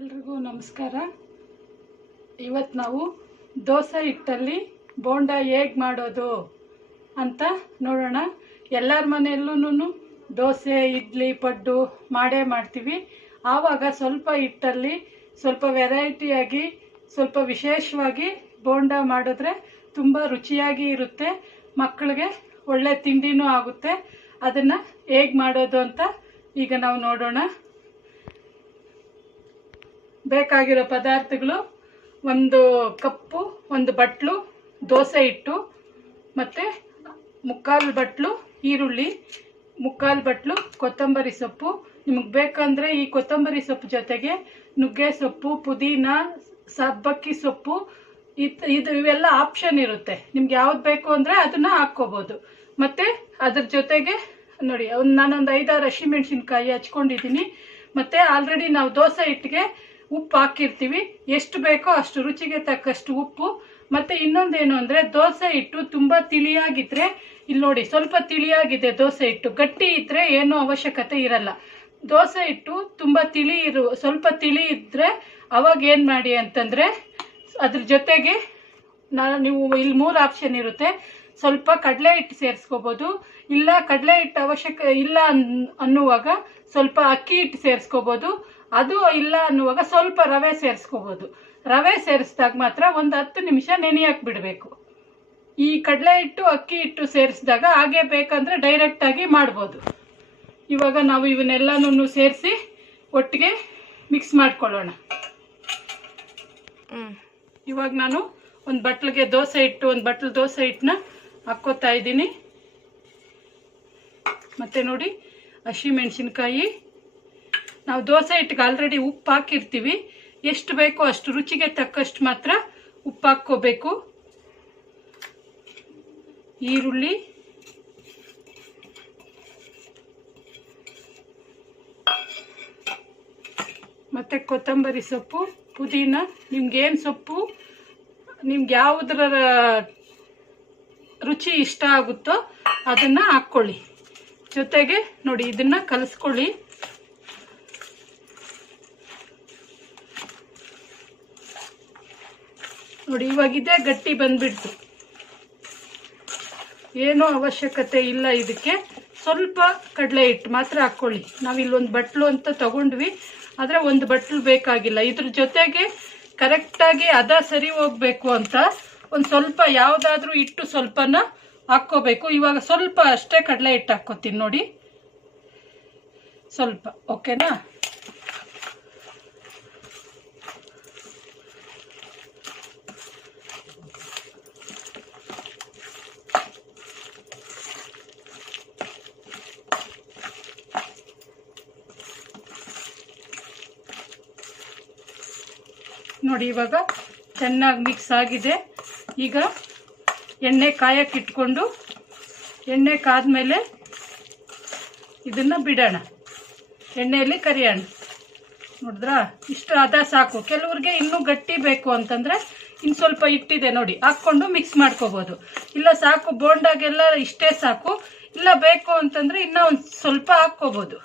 ಎಲ್ರಿಗೂ ನಮಸ್ಕಾರ. ಇವತ್ತು ನಾವು ದೋಸೆ ಹಿಟ್ಟಲ್ಲಿ ಬೋಂಡ ಹೇಗೆ ಮಾಡೋದು ಅಂತ ನೋಡೋಣ. ಎಲ್ಲರ ಮನೆಯಲ್ಲೂ ದೋಸೆ, ಇಡ್ಲಿ, ಪಡ್ಡು ಮಾಡೇ ಮಾಡ್ತೀವಿ. ಆವಾಗ ಸ್ವಲ್ಪ ಹಿಟ್ಟಲ್ಲಿ ಸ್ವಲ್ಪ ವೆರೈಟಿಯಾಗಿ, ಸ್ವಲ್ಪ ವಿಶೇಷವಾಗಿ ಬೋಂಡ ಮಾಡಿದ್ರೆ ತುಂಬ ರುಚಿಯಾಗಿ ಇರುತ್ತೆ. ಮಕ್ಕಳಿಗೆ ಒಳ್ಳೆ ತಿಂಡಿನೂ ಆಗುತ್ತೆ. ಅದನ್ನು ಹೇಗೆ ಮಾಡೋದು ಅಂತ ಈಗ ನಾವು ನೋಡೋಣ. ಬೇಕಾಗಿರೋ ಪದಾರ್ಥಗಳು: ಒಂದು ಕಪ್ಪು, ಒಂದು ಬಟ್ಲು ದೋಸೆ ಹಿಟ್ಟು, ಮತ್ತು ಮುಕ್ಕಾಲು ಬಟ್ಲು ಈರುಳ್ಳಿ, ಮುಕ್ಕಾಲು ಬಟ್ಲು ಕೊತ್ತಂಬರಿ ಸೊಪ್ಪು. ನಿಮಗೆ ಬೇಕಂದರೆ ಈ ಕೊತ್ತಂಬರಿ ಸೊಪ್ಪು ಜೊತೆಗೆ ನುಗ್ಗೆ ಸೊಪ್ಪು, ಪುದೀನ, ಸಬ್ಬಕ್ಕಿ ಸೊಪ್ಪು ಇವೆಲ್ಲ ಆಪ್ಷನ್ ಇರುತ್ತೆ. ನಿಮ್ಗೆ ಯಾವ್ದು ಬೇಕು ಅಂದರೆ ಅದನ್ನು ಹಾಕ್ಕೋಬೋದು. ಮತ್ತು ಅದ್ರ ಜೊತೆಗೆ ನೋಡಿ, ನಾನೊಂದು 5-6 ಹಸಿಮೆಣ್ಸಿನ್ಕಾಯಿ ಹಚ್ಕೊಂಡಿದ್ದೀನಿ. ಮತ್ತು ಆಲ್ರೆಡಿ ನಾವು ದೋಸೆ ಹಿಟ್ಟಿಗೆ ಉಪ್ಪು ಹಾಕಿರ್ತೀವಿ. ಎಷ್ಟು ಬೇಕೋ ಅಷ್ಟು ರುಚಿಗೆ ತಕ್ಕಷ್ಟು ಉಪ್ಪು. ಮತ್ತು ಇನ್ನೊಂದೇನು ಅಂದರೆ, ದೋಸೆ ಹಿಟ್ಟು ತುಂಬ ತಿಳಿಯಾಗಿದ್ದರೆ, ಇಲ್ಲಿ ನೋಡಿ ಸ್ವಲ್ಪ ತಿಳಿಯಾಗಿದೆ ದೋಸೆ ಹಿಟ್ಟು. ಗಟ್ಟಿ ಇದ್ದರೆ ಏನೂ ಅವಶ್ಯಕತೆ ಇರಲ್ಲ. ದೋಸೆ ಹಿಟ್ಟು ತುಂಬ ಸ್ವಲ್ಪ ತಿಳಿ ಇದ್ದರೆ ಅವಾಗ ಏನು ಮಾಡಿ ಅಂತಂದರೆ, ಅದ್ರ ಜೊತೆಗೆ ನೀವು ಇಲ್ಲಿ 3 ಆಪ್ಷನ್ ಇರುತ್ತೆ. ಸ್ವಲ್ಪ ಕಡಲೆ ಹಿಟ್ಟು ಸೇರಿಸ್ಕೋಬೋದು, ಇಲ್ಲ ಕಡಲೆ ಹಿಟ್ಟು ಅವಶ್ಯಕ ಇಲ್ಲ ಅನ್ನುವಾಗ ಸ್ವಲ್ಪ ಅಕ್ಕಿ ಹಿಟ್ಟು ಸೇರಿಸ್ಕೋಬೋದು, ಅದು ಇಲ್ಲ ಅನ್ನುವಾಗ ಸ್ವಲ್ಪ ರವೆ ಸೇರಿಸ್ಕೋಬೋದು. ರವೆ ಸೇರಿಸಿದಾಗ ಮಾತ್ರ ಒಂದು 10 ನಿಮಿಷ ನೆನೆಯಕ್ಕೆ ಬಿಡಬೇಕು. ಈ ಕಡಲೆ ಹಿಟ್ಟು, ಅಕ್ಕಿ ಹಿಟ್ಟು ಸೇರಿಸಿದಾಗ ಹಾಗೆ ಬೇಕಂದರೆ ಡೈರೆಕ್ಟಾಗಿ ಮಾಡ್ಬೋದು. ಇವಾಗ ನಾವು ಇವನ್ನೆಲ್ಲನೂ ಸೇರಿಸಿ ಒಟ್ಟಿಗೆ ಮಿಕ್ಸ್ ಮಾಡ್ಕೊಳ್ಳೋಣ. ಇವಾಗ ನಾನು ಒಂದು ಬಟ್ಲಿಗೆ ಒಂದು ಬಟ್ಲು ದೋಸೆ ಹಿಟ್ಟನ್ನ ಹಾಕ್ಕೋತಾ ಇದ್ದೀನಿ. ಮತ್ತು ನೋಡಿ, ಹಸಿಮೆಣಸಿನ್ಕಾಯಿ. ನಾವು ದೋಸೆ ಹಿಟ್ಟಿಗೆ ಆಲ್ರೆಡಿ ಉಪ್ಪು ಹಾಕಿರ್ತೀವಿ. ಎಷ್ಟು ಬೇಕೋ ಅಷ್ಟು ರುಚಿಗೆ ತಕ್ಕಷ್ಟು ಮಾತ್ರ ಉಪ್ಪು ಹಾಕ್ಕೋಬೇಕು. ಈರುಳ್ಳಿ, ಮತ್ತು ಕೊತ್ತಂಬರಿ ಸೊಪ್ಪು, ಪುದೀನ. ನಿಮ್ಗೇನು ಸೊಪ್ಪು, ನಿಮ್ಗೆ ಯಾವುದರ ರುಚಿ ಇಷ್ಟ ಆಗುತ್ತೋ ಅದನ್ನು ಹಾಕ್ಕೊಳ್ಳಿ. ಜೊತೆಗೆ ನೋಡಿ, ಇದನ್ನು ಕಲಿಸ್ಕೊಳ್ಳಿ. ನೋಡಿ, ಇವಾಗಿದೆ ಗಟ್ಟಿ ಬಂದ್ಬಿಡ್ತು. ಏನೂ ಅವಶ್ಯಕತೆ ಇಲ್ಲ ಇದಕ್ಕೆ. ಸ್ವಲ್ಪ ಕಡಲೆ ಹಿಟ್ಟು ಮಾತ್ರ ಹಾಕ್ಕೊಳ್ಳಿ. ನಾವಿಲ್ಲೊಂದು ಬಟ್ಲು ಅಂತ ತಗೊಂಡ್ವಿ, ಆದರೆ ಒಂದು ಬಟ್ಲು ಬೇಕಾಗಿಲ್ಲ. ಇದ್ರ ಜೊತೆಗೆ ಕರೆಕ್ಟಾಗಿ ಸರಿ ಹೋಗಬೇಕು ಅಂತ ಒಂದು ಸ್ವಲ್ಪ ಯಾವುದಾದ್ರೂ ಹಿಟ್ಟು ಸ್ವಲ್ಪನ ಹಾಕ್ಕೋಬೇಕು. ಇವಾಗ ಸ್ವಲ್ಪ ಅಷ್ಟೇ ಕಡಲೆ ಹಿಟ್ಟು ಹಾಕ್ಕೋತೀನಿ ನೋಡಿ, ಸ್ವಲ್ಪ. ಓಕೆನಾ? ನೋಡಿ, ಇವಾಗ ಚೆನ್ನಾಗಿ ಮಿಕ್ಸ್ ಆಗಿದೆ. ಈಗ ಎಣ್ಣೆ ಕಾಯಕ್ಕೆ ಇಟ್ಕೊಂಡು, ಎಣ್ಣೆ ಕಾದ್ಮೇಲೆ ಇದನ್ನು ಬಿಡೋಣ, ಎಣ್ಣೆಯಲ್ಲಿ ಕರಿಯೋಣ. ನೋಡಿದ್ರಾ, ಇಷ್ಟು ಸಾಕು. ಕೆಲವ್ರಿಗೆ ಇನ್ನೂ ಗಟ್ಟಿ ಬೇಕು ಅಂತಂದರೆ ಇನ್ನು ಸ್ವಲ್ಪ ಹಿಟ್ಟಿದೆ ನೋಡಿ, ಹಾಕ್ಕೊಂಡು ಮಿಕ್ಸ್ ಮಾಡ್ಕೋಬೋದು. ಇಲ್ಲ ಸಾಕು, ಬೋಂಡಾಗೆಲ್ಲ ಇಷ್ಟೇ ಸಾಕು. ಇಲ್ಲ ಬೇಕು ಅಂತಂದರೆ ಇನ್ನೂ ಒಂದು ಸ್ವಲ್ಪ ಹಾಕ್ಕೋಬೋದು.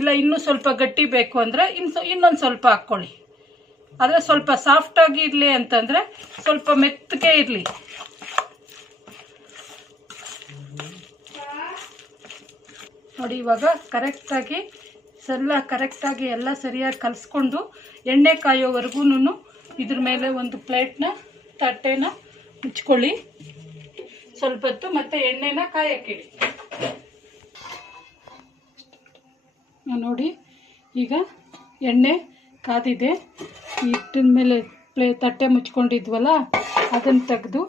ಇಲ್ಲ ಇನ್ನೂ ಸ್ವಲ್ಪ ಗಟ್ಟಿ ಬೇಕು ಅಂದರೆ ಇನ್ನೊಂದು ಸ್ವಲ್ಪ ಹಾಕ್ಕೊಳ್ಳಿ. ಆದರೆ ಸ್ವಲ್ಪ ಸಾಫ್ಟಾಗಿ ಇರಲಿ ಅಂತಂದರೆ ಸ್ವಲ್ಪ ಮೆತ್ತಗೆ ಇರಲಿ. ನೋಡಿ, ಇವಾಗ ಕರೆಕ್ಟಾಗಿ ಎಲ್ಲ ಸರಿಯಾಗಿ ಕಲಿಸ್ಕೊಂಡು ಎಣ್ಣೆ ಕಾಯೋವರೆಗೂ ಇದ್ರ ಮೇಲೆ ಒಂದು ತಟ್ಟೆನ ಮುಚ್ಕೊಳ್ಳಿ ಸ್ವಲ್ಪ ಹೊತ್ತು. ಮತ್ತು ಎಣ್ಣೆನ ಕಾಯಕ್ಕಿಡಿ. ನೋಡಿ, ಈಗ ಎಣ್ಣೆ ಕಾದಿದೆ. ಹಿಟ್ಟಿನ ಮೇಲೆ ತಟ್ಟೆ ಮುಚ್ಕೊಂಡಿದ್ವಲ್ಲ, ಅದನ್ನು ತೆಗೆದು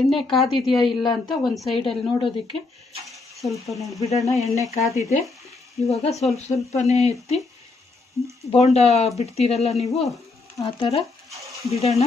ಎಣ್ಣೆ ಕಾದಿದೆಯಾ ಇಲ್ಲ ಅಂತ ಒಂದು ಸೈಡಲ್ಲಿ ನೋಡೋದಕ್ಕೆ ಸ್ವಲ್ಪ ಬಿಡೋಣ. ಎಣ್ಣೆ ಕಾದಿದೆ. ಇವಾಗ ಸ್ವಲ್ಪನೇ ಎತ್ತಿ ಬೋಂಡ ಬಿಡ್ತೀರಲ್ಲ ನೀವು, ಆ ಥರ ಬಿಡೋಣ.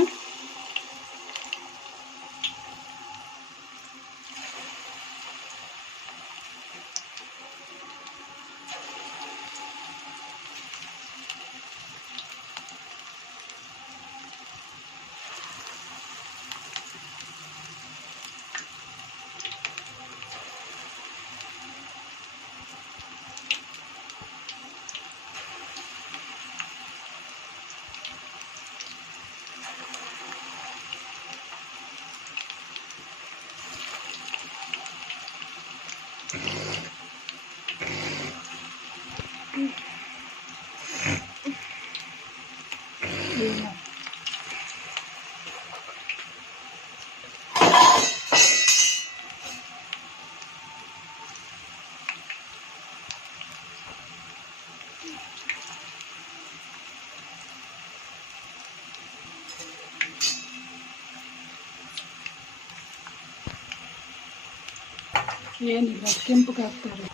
ಏನಿಲ್ಲ, ಕೆಂಪಗೆ ಹಾಕ್ತಾರೆ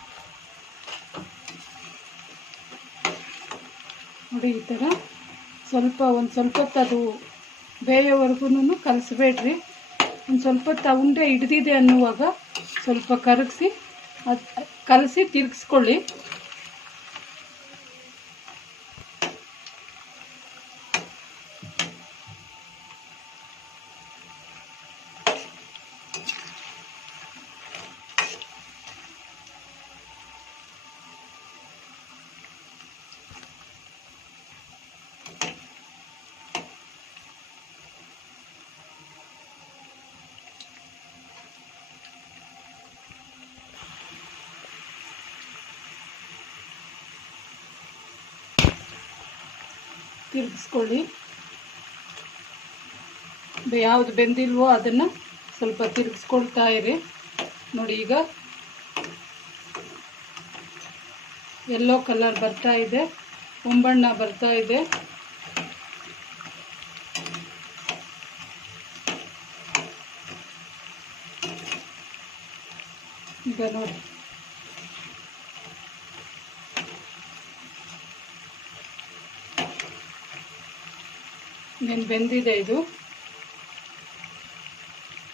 ನೋಡಿ. ಈ ಥರ ಒಂದು ಸ್ವಲ್ಪ ಹೊತ್ತು ಅದು ಬೇಯೋವರೆಗೂ ಕಲಸಬೇಡ್ರಿ. ಒಂದು ಸ್ವಲ್ಪ ಹೊತ್ತು ಉಂಡೆ ಹಿಡ್ದಿದೆ ಅನ್ನುವಾಗ ಸ್ವಲ್ಪ ಕಲಸಿ ತಿರ್ಗಿಸ್ಕೊಳ್ಳಿ. ತಿರುಗಿಸ್ಕೊಳ್ಳಿ. ಯಾವುದು ಬೆಂದಿಲ್ವೋ ಅದನ್ನು ಸ್ವಲ್ಪ ತಿರುಗಿಸ್ಕೊಳ್ತಾ ಇರಿ. ನೋಡಿ, ಈಗ ಯೆಲ್ಲೋ ಕಲರ್ ಬರ್ತಾ ಇದೆ, ಹೊಂಬಣ್ಣ ಬರ್ತಾ ಇದೆ. ಈಗ ನೋಡಿ, ಇದು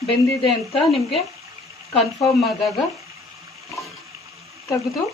ಬೆಂದಿದೆ ಅಂತ ನಿಮಗೆ ಕನ್ಫರ್ಮ್ ಆದಾಗ ತೆಗೆದು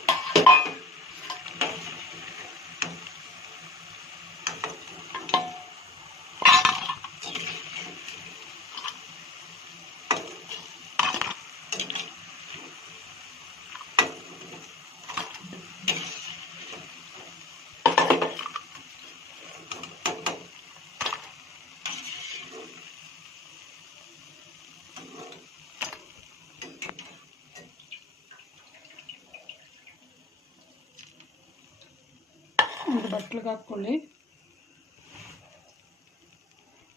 ಒಂದು ಬಟ್ಲಿಗೆ ಹಾಕ್ಕೊಳ್ಳಿ.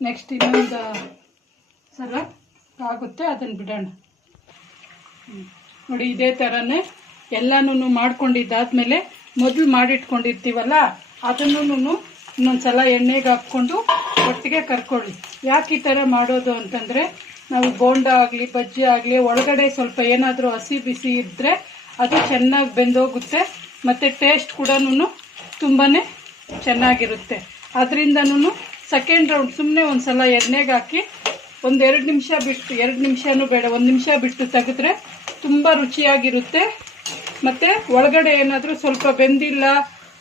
ನೆಕ್ಸ್ಟ್ ಇನ್ನೊಂದು ಸಲ ಆಗುತ್ತೆ, ಅದನ್ನು ಬಿಡೋಣ. ನೋಡಿ, ಇದೇ ಥರನೇ ಎಲ್ಲನೂ ಮಾಡ್ಕೊಂಡಿದ್ದಾದಮೇಲೆ ಮೊದಲು ಮಾಡಿಟ್ಕೊಂಡಿರ್ತೀವಲ್ಲ ಅದನ್ನು ಇನ್ನೊಂದು ಸಲ ಎಣ್ಣೆಗೆ ಹಾಕ್ಕೊಂಡು ಒಟ್ಟಿಗೆ ಕರ್ಕೊಳ್ಳಿ. ಯಾಕೆ ಈ ಥರ ಮಾಡೋದು ಅಂತಂದರೆ, ನಾವು ಬೋಂಡ ಆಗಲಿ ಬಜ್ಜಿ ಆಗಲಿ ಒಳಗಡೆ ಸ್ವಲ್ಪ ಏನಾದರೂ ಹಸಿ ಬಿಸಿ ಇದ್ದರೆ ಅದು ಚೆನ್ನಾಗಿ ಬೆಂದೋಗುತ್ತೆ ಮತ್ತು ಟೇಸ್ಟ್ ಕೂಡ ತುಂಬಾ ಚೆನ್ನಾಗಿರುತ್ತೆ. ಅದರಿಂದನೂ ಸೆಕೆಂಡ್ ರೌಂಡ್ ಸುಮ್ಮನೆ ಒಂದು ಸಲ ಎಣ್ಣೆಗೆ ಹಾಕಿ ಒಂದು 2 ನಿಮಿಷ ಬಿಟ್ಟು, 2 ನಿಮಿಷನೂ ಬೇಡ, 1 ನಿಮಿಷ ಬಿಟ್ಟು ತೆಗೆದ್ರೆ ತುಂಬ ರುಚಿಯಾಗಿರುತ್ತೆ. ಮತ್ತು ಒಳಗಡೆ ಏನಾದರೂ ಸ್ವಲ್ಪ ಬೆಂದಿಲ್ಲ,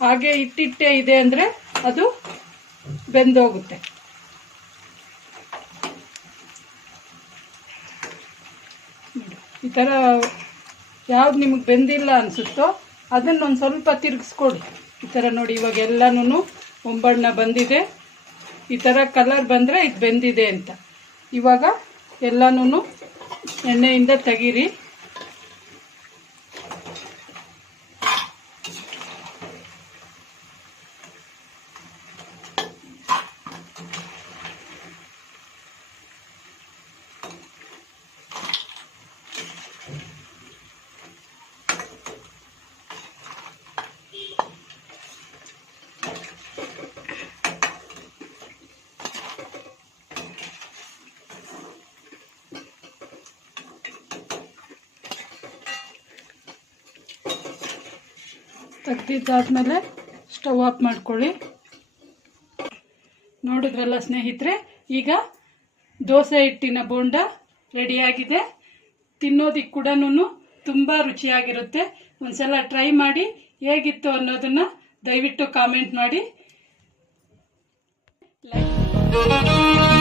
ಹಾಗೆ ಇಟ್ಟಿಟ್ಟೆ ಇದೆ ಅಂದರೆ ಅದು ಬೆಂದೋಗುತ್ತೆ. ಈ ಥರ ಯಾವ್ದು ನಿಮಗೆ ಬೆಂದಿಲ್ಲ ಅನಿಸುತ್ತೋ ಅದನ್ನೊಂದು ಸ್ವಲ್ಪ ತಿರುಗಿಸ್ಕೊಡಿ. ಈ ಥರ ನೋಡಿ, ಇವಾಗ ಎಲ್ಲನೂ ಹೊಂಬಣ್ಣ ಬಂದಿದೆ. ಈ ಥರ ಕಲರ್ ಬಂದರೆ ಇದು ಬೆಂದಿದೆ ಅಂತ. ಇವಾಗ ಎಲ್ಲನೂ ಎಣ್ಣೆಯಿಂದ ತೆಗೀರಿ. ತೆಗ್ದಿದ್ದಾದ್ಮೇಲೆ ಸ್ಟವ್ ಆಫ್ ಮಾಡ್ಕೊಳ್ಳಿ. ನೋಡಿದ್ರಲ್ಲ ಸ್ನೇಹಿತರೆ, ಈಗ ದೋಸೆ ಹಿಟ್ಟಿನ ಬೋಂಡ ರೆಡಿಯಾಗಿದೆ. ತಿನ್ನೋದಕ್ಕೆ ಕೂಡ ತುಂಬ ರುಚಿಯಾಗಿರುತ್ತೆ. ಒಂದ್ಸಲ ಟ್ರೈ ಮಾಡಿ, ಹೇಗಿತ್ತು ಅನ್ನೋದನ್ನು ದಯವಿಟ್ಟು ಕಾಮೆಂಟ್ ಮಾಡಿ. ಲೈಕ್